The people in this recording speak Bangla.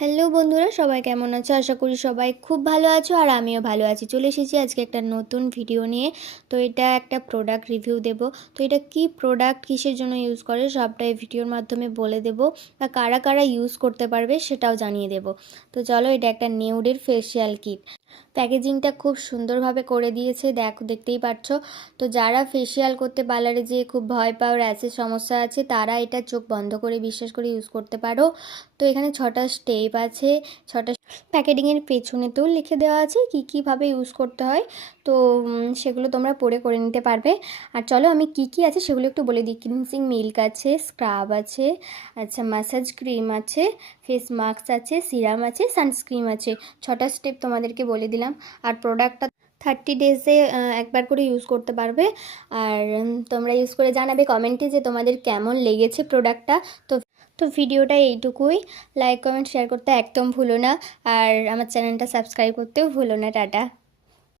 হ্যালো বন্ধুরা, সবাই কেমন আছো? আশা করি সবাই খুব ভালো আছো আর আমিও ভালো আছি। চলে এসেছি আজকে একটা নতুন ভিডিও নিয়ে। তো এটা একটা প্রোডাক্ট রিভিউ দেব। তো এটা কি প্রোডাক্ট, কিসের জন্য ইউজ করে সবটাই ভিডিওর মাধ্যমে বলে দেব, বা কারা কারা ইউজ করতে পারবে সেটাও জানিয়ে দেব। তো চলো, এটা একটা নিউডের ফেসিয়াল কিট। প্যাকেজিংটা খুব সুন্দরভাবে করে দিয়েছে, দেখতেই পাচ্ছ। তো যারা ফেসিয়াল করতে পার্লারে যেয়ে খুব ভয় পাও, র্যাশের সমস্যা আছে, তারা এটা চোখ বন্ধ করে বিশ্বাস করে ইউজ করতে পারো। তো এখানে 6টা স্টেপ আছে। 6টা প্যাকেটিংয়ের পেছনেতেও লিখে দেওয়া আছে কীভাবে ইউজ করতে হয়। তো সেগুলো তোমরা পড়ে করে নিতে পারবে। আর চলো আমি কি আছে সেগুলো একটু বলে দিই। ক্লিনজিং মিল্ক আছে, স্ক্রাব আছে, আচ্ছা ম্যাসাজ ক্রিম আছে, ফেস মাস্ক আছে, সিরাম আছে, সানস্ক্রিন আছে। 6টা স্টেপ তোমাদেরকে বলে দিলাম। আর প্রোডাক্টটা 30 ডেজে একবার করে ইউজ করতে পারবে। আর তোমরা ইউজ করে জানাবে কমেন্টে যে তোমাদের কেমন লেগেছে প্রোডাক্টটা। তো তো ভিডিওটা এইটুকুই। লাইক কমেন্ট শেয়ার করতে একদম ভুলো না, আর আমার চ্যানেলটা সাবস্ক্রাইব করতেও ভুলো না। টাটা।